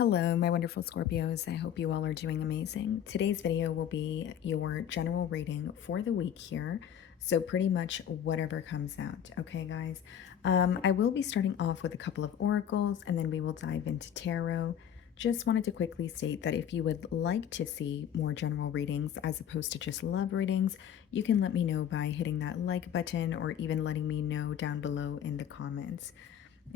Hello, my wonderful Scorpios. I hope you all are doing amazing. Today's video will be your general reading for the week here. So, pretty much whatever comes out. Okay, guys. I will be starting off with a couple of oracles and then we will dive into tarot. Just wanted to quickly state that if you would like to see more general readings as opposed to just love readings, you can let me know by hitting that like button or even letting me know down below in the comments.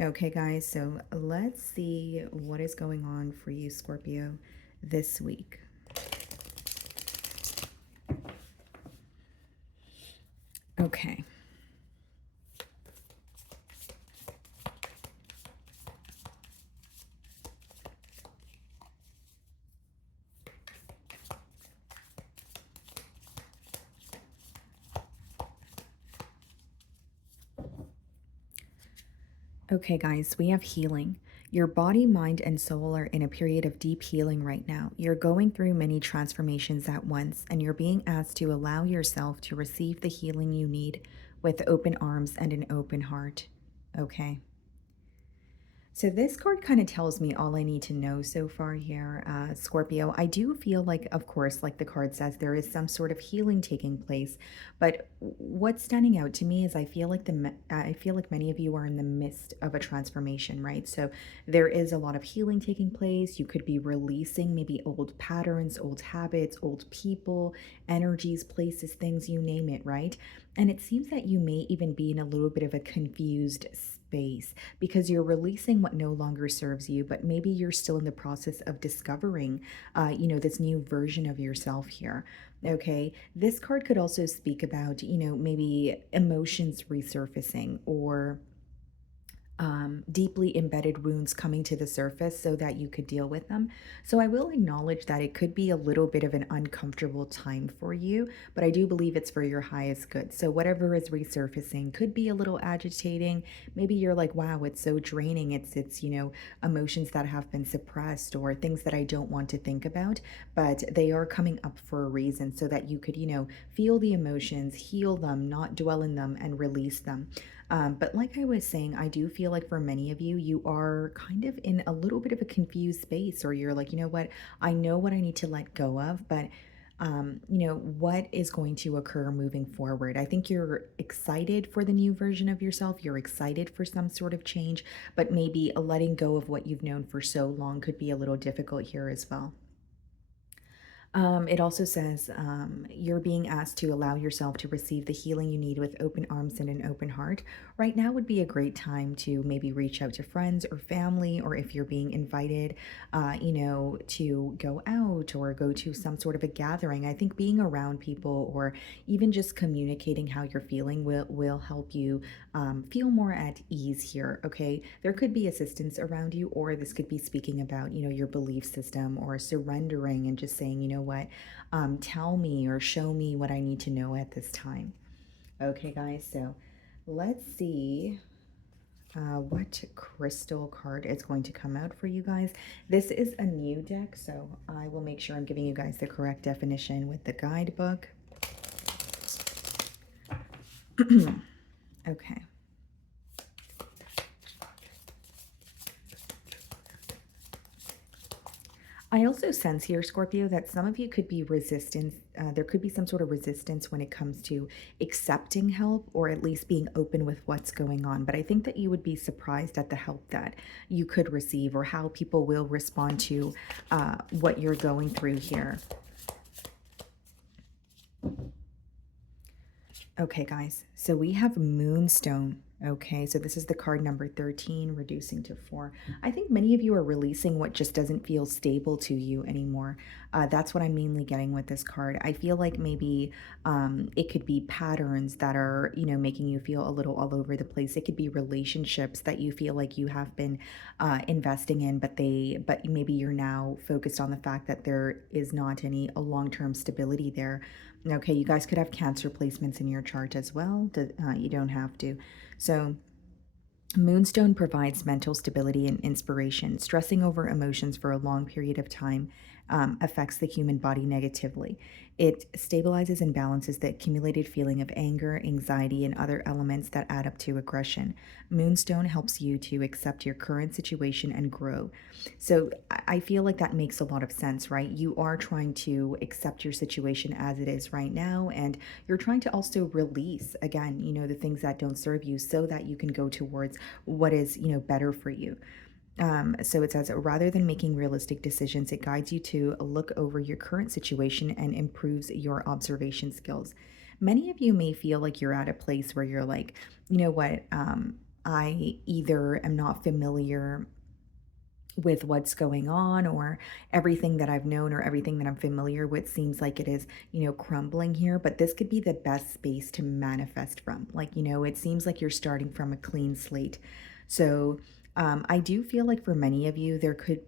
Okay, guys, so let's see what is going on for you, Scorpio, this week. Okay. Okay, guys, we have healing. Your body, mind, and soul are in a period of deep healing right now. You're going through many transformations at once, and you're being asked to allow yourself to receive the healing you need with open arms and an open heart. Okay. So this card kind of tells me all I need to know so far here, Scorpio. I do feel like, of course, like the card says, there is some sort of healing taking place. But what's standing out to me is I feel like many of you are in the midst of a transformation, right? So there is a lot of healing taking place. You could be releasing maybe old patterns, old habits, old people, energies, places, things, you name it, right? And it seems that you may even be in a little bit of a confused space because you're releasing what no longer serves you, but maybe you're still in the process of discovering, this new version of yourself here. Okay. This card could also speak about, maybe emotions resurfacing or deeply embedded wounds coming to the surface so that you could deal with them. So I will acknowledge that it could be a little bit of an uncomfortable time for you, but I do believe it's for your highest good. So whatever is resurfacing could be a little agitating. Maybe you're like, wow, it's so draining. It's emotions that have been suppressed or things that I don't want to think about, but they are coming up for a reason so that you could, feel the emotions, heal them, not dwell in them, and release them. But like I was saying, I do feel like for many of you, you are kind of in a little bit of a confused space, or you're like, you know what, I know what I need to let go of, but what is going to occur moving forward. I think you're excited for the new version of yourself. You're excited for some sort of change, but maybe letting go of what you've known for so long could be a little difficult here as well. It also says you're being asked to allow yourself to receive the healing you need with open arms and an open heart. Right now would be a great time to maybe reach out to friends or family, or if you're being invited, to go out or go to some sort of a gathering. I think being around people or even just communicating how you're feeling will help you feel more at ease here. Okay, there could be assistance around you, or this could be speaking about your belief system or surrendering and just saying, what, tell me or show me what I need to know at this time. Okay, guys, so let's see what crystal card is going to come out for you guys. This is a new deck, so I will make sure I'm giving you guys the correct definition with the guidebook. Okay. I also sense here, Scorpio, that some of you could be resistant. There could be some sort of resistance when it comes to accepting help or at least being open with what's going on. But I think that you would be surprised at the help that you could receive or how people will respond to what you're going through here. Okay, guys, so we have Moonstone. Okay, so this is the card number 13, reducing to 4. I think many of you are releasing what just doesn't feel stable to you anymore. That's what I'm mainly getting with this card. I feel like maybe it could be patterns that are, making you feel a little all over the place. It could be relationships that you feel like you have been investing in, but maybe you're now focused on the fact that there is not any long-term stability there. Okay, you guys could have Cancer placements in your chart as well. You don't have to. So, Moonstone provides mental stability and inspiration. Stressing over emotions for a long period of time affects the human body negatively. It stabilizes and balances the accumulated feeling of anger, anxiety, and other elements that add up to aggression. Moonstone helps you to accept your current situation and grow. So I feel like that makes a lot of sense, right? You are trying to accept your situation as it is right now, and you're trying to also release, again, the things that don't serve you so that you can go towards what is, better for you. So it says, rather than making realistic decisions, it guides you to look over your current situation and improves your observation skills. Many of you may feel like you're at a place where you're like, you know what, I either am not familiar with what's going on, or everything that I've known or everything that I'm familiar with seems like it is, crumbling here. But this could be the best space to manifest from. Like, it seems like you're starting from a clean slate. So, I do feel like for many of you, this could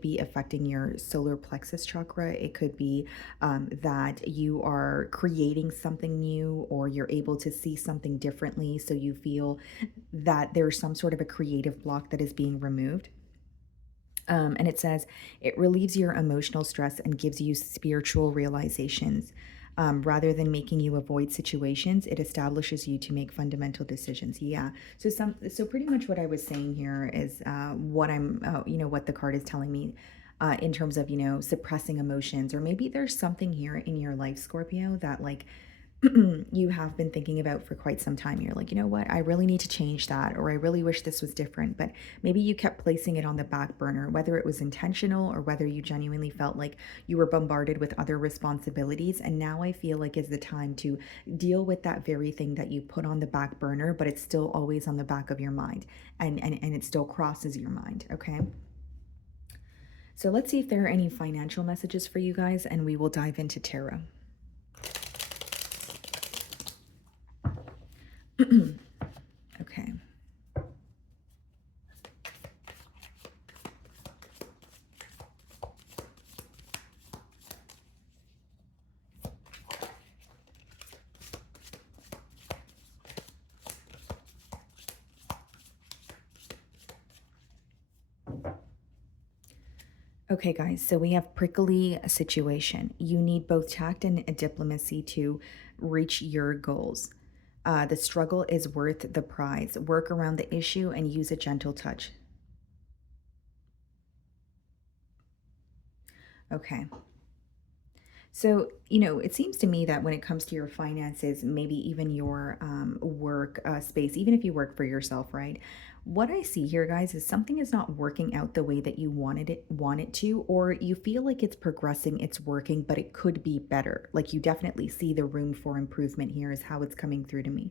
be affecting your solar plexus chakra. It could be that you are creating something new, or you're able to see something differently. So you feel that there's some sort of a creative block that is being removed. And it says it relieves your emotional stress and gives you spiritual realizations. Rather than making you avoid situations, it establishes you to make fundamental decisions. Yeah. So pretty much what I was saying here is what the card is telling me, in terms of suppressing emotions, or maybe there's something here in your life, Scorpio, that like you have been thinking about for quite some time. You're like, you know what, I really need to change that, or I really wish this was different. But maybe you kept placing it on the back burner, whether it was intentional or whether you genuinely felt like you were bombarded with other responsibilities. And now I feel like is the time to deal with that very thing that you put on the back burner, but it's still always on the back of your mind, and it still crosses your mind. Okay. So let's see if there are any financial messages for you guys, and we will dive into tarot. Okay. Okay, guys, so we have prickly situation. You need both tact and diplomacy to reach your goals. The struggle is worth the prize. Work around the issue and use a gentle touch. Okay. So, it seems to me that when it comes to your finances, maybe even your work space, even if you work for yourself, right? What I see here, guys, is something is not working out the way that you want it to, or you feel like it's progressing, it's working, but it could be better. Like you definitely see the room for improvement here is how it's coming through to me.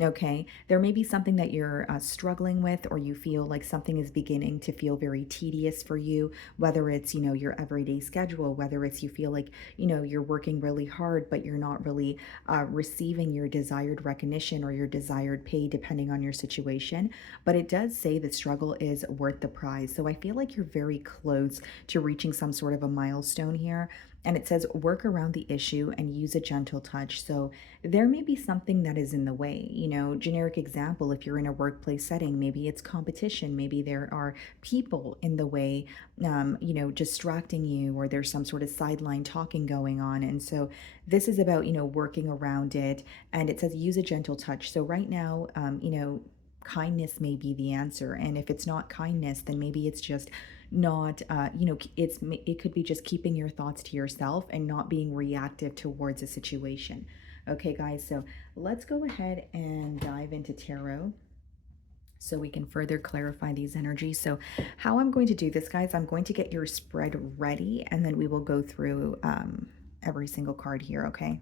Okay, there may be something that you're struggling with, or you feel like something is beginning to feel very tedious for you, whether it's, your everyday schedule, whether it's you feel like, you're working really hard, but you're not really receiving your desired recognition or your desired pay, depending on your situation. But it does say the struggle is worth the prize. So I feel like you're very close to reaching some sort of a milestone here. And it says work around the issue and use a gentle touch. So there may be something that is in the way. Generic example, if you're in a workplace setting, maybe it's competition, maybe there are people in the way, distracting you, or there's some sort of sideline talking going on. And so this is about, working around it. And it says use a gentle touch. So right now, kindness may be the answer. And if it's not kindness, then maybe it's just not, it could be just keeping your thoughts to yourself and not being reactive towards a situation. Okay, guys, so let's go ahead and dive into tarot so we can further clarify these energies. So how I'm going to do this, guys, I'm going to get your spread ready, and then we will go through every single card here, okay?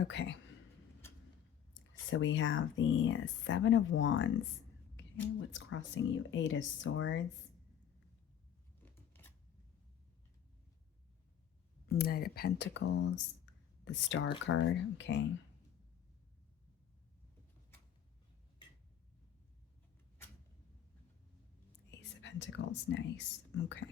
Okay. So we have the Seven of Wands. Okay, what's crossing you? Eight of Swords. Knight of Pentacles. The Star card. Okay. Ace of Pentacles. Nice. Okay.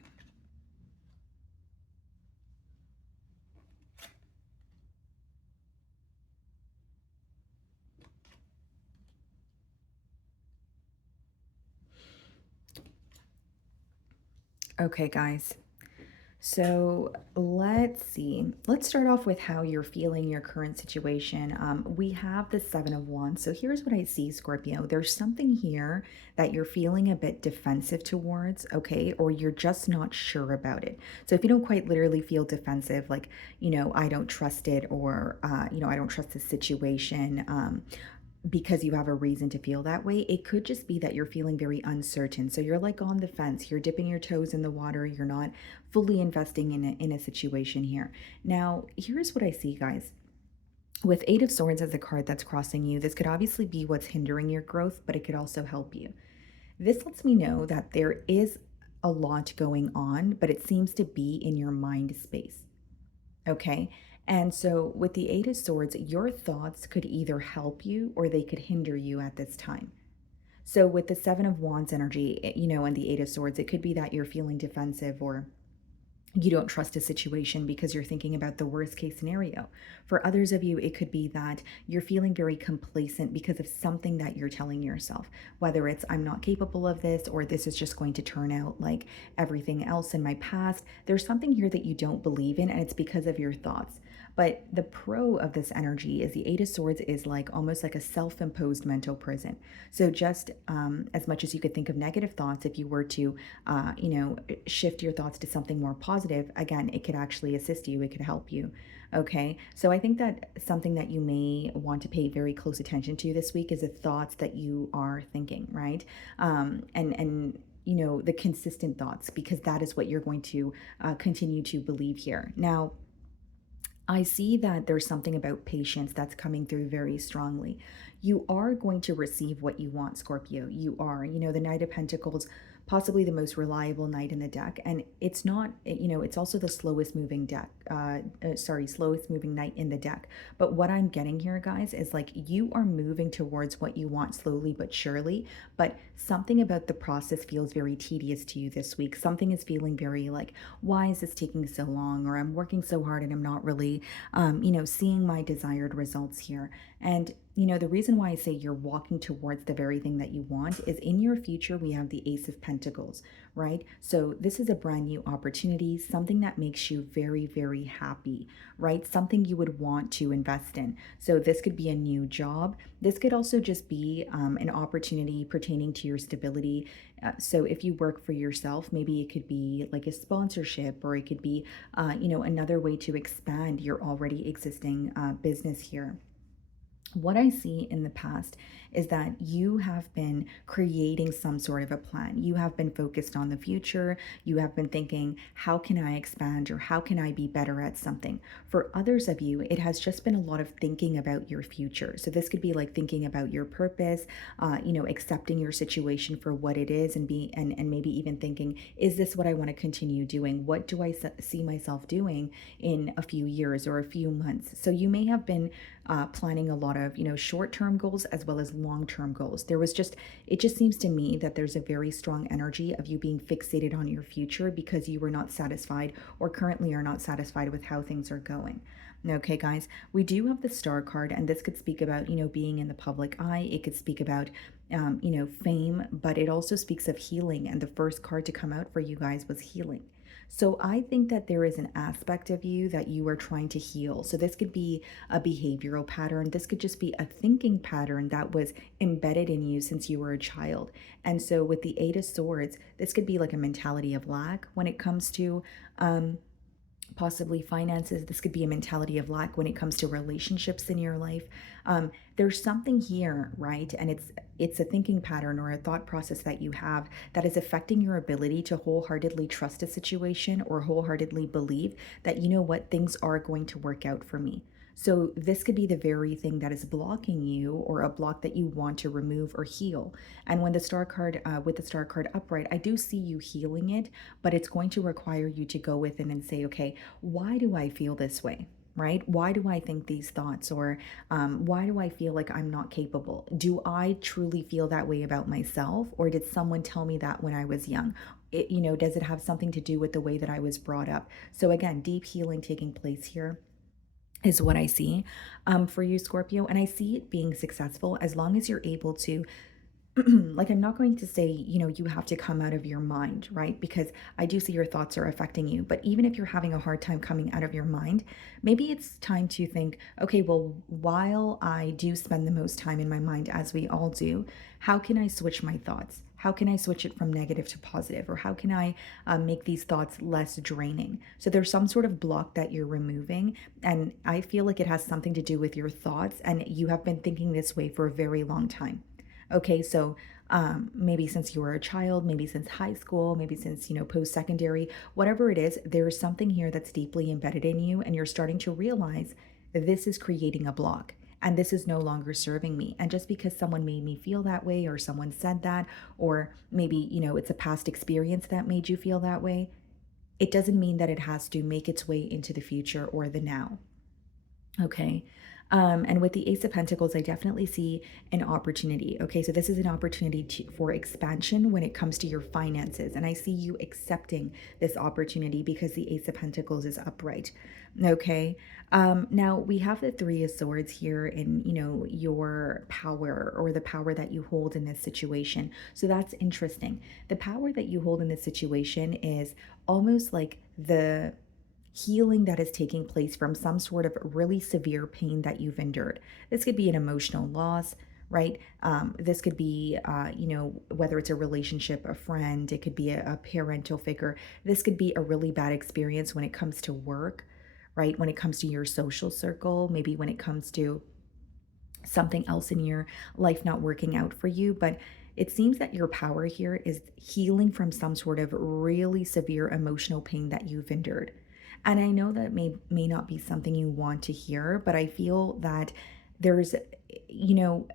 Okay, guys. So let's see. Let's start off with how you're feeling your current situation. We have the Seven of Wands. So here's what I see, Scorpio. There's something here that you're feeling a bit defensive towards, okay, or you're just not sure about it. So if you don't quite literally feel defensive, like, I don't trust it, or, I don't trust the situation. Because you have a reason to feel that way. It could just be that you're feeling very uncertain. So you're like on the fence. You're dipping your toes in the water. You're not fully investing in a situation here. Now, here's what I see, guys. With Eight of Swords as a card that's crossing you, this could obviously be what's hindering your growth, but it could also help you. This lets me know that there is a lot going on, but it seems to be in your mind space. Okay. And so with the Eight of Swords, your thoughts could either help you or they could hinder you at this time. So with the Seven of Wands energy, and the Eight of Swords, it could be that you're feeling defensive, or you don't trust a situation because you're thinking about the worst case scenario. For others of you, it could be that you're feeling very complacent because of something that you're telling yourself, whether it's I'm not capable of this, or this is just going to turn out like everything else in my past. There's something here that you don't believe in, and it's because of your thoughts. But the pro of this energy is the Eight of Swords is like almost like a self imposed mental prison. So, just as much as you could think of negative thoughts, if you were to, shift your thoughts to something more positive, again, it could actually assist you, it could help you. Okay. So, I think that something that you may want to pay very close attention to this week is the thoughts that you are thinking, right? The consistent thoughts, because that is what you're going to continue to believe here. Now, I see that there's something about patience that's coming through very strongly. You are going to receive what you want, Scorpio. You are. The Knight of Pentacles, possibly the most reliable knight in the deck. And it's not, it's also the slowest moving deck. Slowest moving knight in the deck. But what I'm getting here, guys, is like you are moving towards what you want slowly but surely. But something about the process feels very tedious to you this week. Something is feeling very like, why is this taking so long? Or I'm working so hard and I'm not really seeing my desired results here. And, the reason why I say you're walking towards the very thing that you want is in your future, we have the Ace of Pentacles, right? So this is a brand new opportunity, something that makes you very, very happy, right? Something you would want to invest in. So this could be a new job. This could also just be an opportunity pertaining to your stability. So if you work for yourself, maybe it could be like a sponsorship, or it could be, another way to expand your already existing business here. What I see in the past is that you have been creating some sort of a plan. You have been focused on the future. You have been thinking, how can I expand, or how can I be better at something? For others of you, it has just been a lot of thinking about your future. So this could be like thinking about your purpose, accepting your situation for what it is, and and maybe even thinking, is this what I want to continue doing? What do I see myself doing in a few years or a few months? So you may have been planning a lot of short-term goals as well as long-term goals. It just seems to me that there's a very strong energy of you being fixated on your future because you were not satisfied, or currently are not satisfied with how things are going. Okay, guys, we do have the Star card, and this could speak about being in the public eye. It could speak about fame, but it also speaks of healing, and the first card to come out for you guys was healing. So I think that there is an aspect of you that you are trying to heal. So this could be a behavioral pattern. This could just be a thinking pattern that was embedded in you since you were a child. And so with the Eight of Swords, this could be like a mentality of lack when it comes to possibly finances. This could be a mentality of lack when it comes to relationships in your life. There's something here, right? And it's a thinking pattern or a thought process that you have that is affecting your ability to wholeheartedly trust a situation, or wholeheartedly believe that, what, things are going to work out for me. So this could be the very thing that is blocking you, or a block that you want to remove or heal. And when the star card, with the star card upright, I do see you healing it, but it's going to require you to go within and say, okay, why do I feel this way? Right? Why do I think these thoughts? Or why do I feel like I'm not capable? Do I truly feel that way about myself? Or did someone tell me that when I was young? Does it have something to do with the way that I was brought up? So again, deep healing taking place here is what I see for you, Scorpio. And I see it being successful as long as you're able to like I'm not going to say, you have to come out of your mind, right? Because I do see your thoughts are affecting you. But even if you're having a hard time coming out of your mind, maybe it's time to think, okay, well, while I do spend the most time in my mind, as we all do, how can I switch my thoughts? How can I switch it from negative to positive? Or how can I make these thoughts less draining? So there's some sort of block that you're removing. And I feel like it has something to do with your thoughts. And you have been thinking this way for a very long time. Okay, so maybe since you were a child, maybe since high school, maybe since, post secondary, whatever it is, there's something here that's deeply embedded in you, and you're starting to realize this is creating a block. And this is no longer serving me. And just because someone made me feel that way, or someone said that, or maybe, it's a past experience that made you feel that way, it doesn't mean that it has to make its way into the future or the now. Okay. And with the Ace of Pentacles, I definitely see an opportunity. Okay. So this is an opportunity for expansion when it comes to your finances. And I see you accepting this opportunity because the Ace of Pentacles is upright. Okay. Now we have the Three of Swords here in, your power, or the power that you hold in this situation. So that's interesting. The power that you hold in this situation is almost like the healing that is taking place from some sort of really severe pain that you've endured. This could be an emotional loss, right? This could be, whether it's a relationship, a friend, it could be a parental figure. This could be a really bad experience when it comes to work, right? When it comes to your social circle, maybe when it comes to something else in your life not working out for you. But it seems that your power here is healing from some sort of really severe emotional pain that you've endured. And I know that may not be something you want to hear, but I feel that there's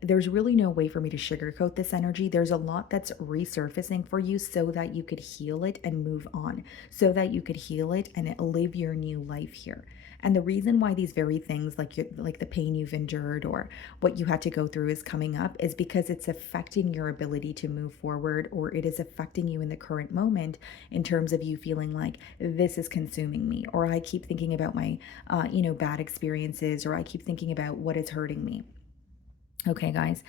there's really no way for me to sugarcoat this energy. There's a lot that's resurfacing for you so that you could heal it and move on, so that you could heal it and live your new life here. And the reason why these very things, like the pain you've endured or what you had to go through, is coming up is because it's affecting your ability to move forward, or it is affecting you in the current moment in terms of you feeling like this is consuming me, or I keep thinking about my bad experiences, or I keep thinking about what is hurting me. Okay, guys,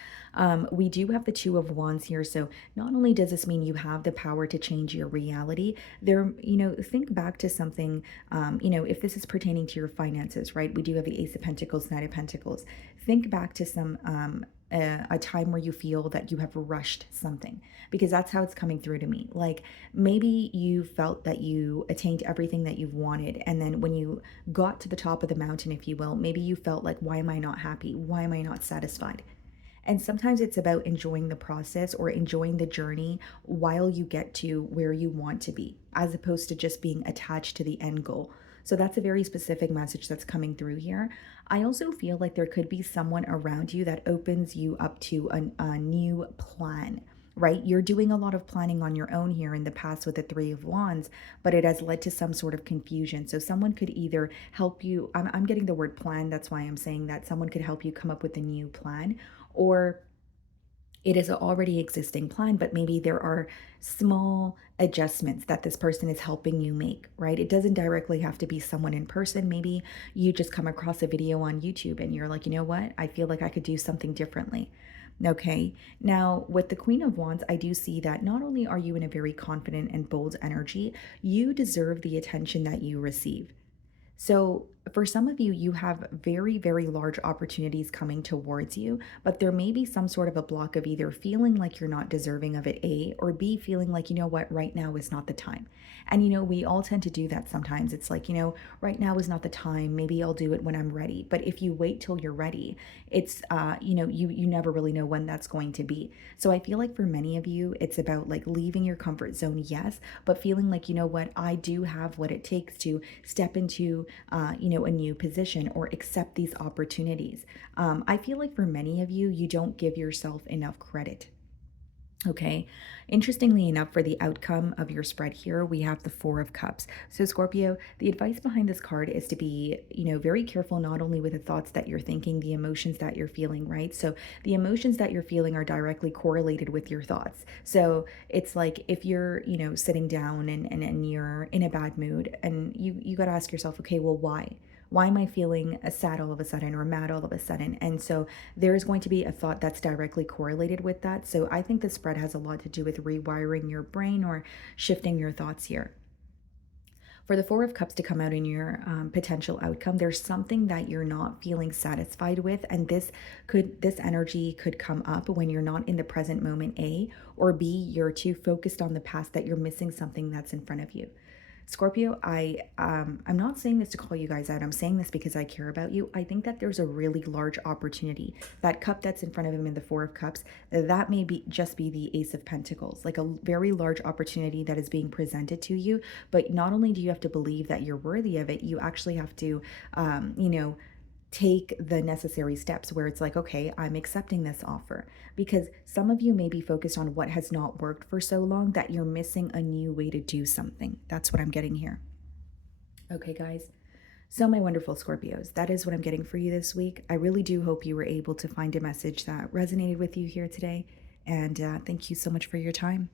we do have the Two of Wands here. So not only does this mean you have the power to change your reality, think back to something, if this is pertaining to your finances, right? We do have the Ace of Pentacles, Knight of Pentacles. Think back to a time where you feel that you have rushed something, because that's how it's coming through to me. Like maybe you felt that you attained everything that you've wanted. And then when you got to the top of the mountain, if you will, maybe you felt like, why am I not happy? Why am I not satisfied? And sometimes it's about enjoying the process or enjoying the journey while you get to where you want to be, as opposed to just being attached to the end goal. So that's a very specific message that's coming through here. I also feel like there could be someone around you that opens you up to a new plan, right? You're doing a lot of planning on your own here in the past with the Three of Wands, but it has led to some sort of confusion. So someone could either help you, I'm getting the word plan, that's why I'm saying that someone could help you come up with a new plan, or it is an already existing plan, but maybe there are small adjustments that this person is helping you make, right? It doesn't directly have to be someone in person. Maybe you just come across a video on YouTube and you're like, you know what? I feel like I could do something differently. Okay. Now, with the Queen of Wands, I do see that not only are you in a very confident and bold energy, you deserve the attention that you receive. So, for some of you, you have very, very large opportunities coming towards you, but there may be some sort of a block of either feeling like you're not deserving of it, A, or B, feeling like, you know what, right now is not the time. And, we all tend to do that sometimes. It's like, right now is not the time. Maybe I'll do it when I'm ready. But if you wait till you're ready, it's, you never really know when that's going to be. So I feel like for many of you, it's about like leaving your comfort zone, yes, but feeling like, you know what, I do have what it takes to step into, a new position or accept these opportunities. I feel like for many of you, you don't give yourself enough credit. Okay. Interestingly enough, for the outcome of your spread here, we have the Four of Cups. So, Scorpio, the advice behind this card is to be, very careful not only with the thoughts that you're thinking, the emotions that you're feeling, right? So, the emotions that you're feeling are directly correlated with your thoughts. So, it's like if you're, sitting down and you're in a bad mood, and you got to ask yourself, okay, well, why? Why am I feeling sad all of a sudden or mad all of a sudden? And so there's going to be a thought that's directly correlated with that. So I think the spread has a lot to do with rewiring your brain or shifting your thoughts here. For the Four of Cups to come out in your potential outcome, there's something that you're not feeling satisfied with, and this energy could come up when you're not in the present moment. A, or B, you're too focused on the past that you're missing something that's in front of you. Scorpio, I'm not saying this to call you guys out. I'm saying this because I care about you. I think that there's a really large opportunity. That cup that's in front of him in the Four of Cups, that may be just be the Ace of Pentacles, like a very large opportunity that is being presented to you. But not only do you have to believe that you're worthy of it, you actually have to, take the necessary steps where it's like, okay, I'm accepting this offer. Because some of you may be focused on what has not worked for so long that you're missing a new way to do something. That's what I'm getting here. Okay, guys. So, my wonderful Scorpios, that is what I'm getting for you this week. I really do hope you were able to find a message that resonated with you here today. And thank you so much for your time.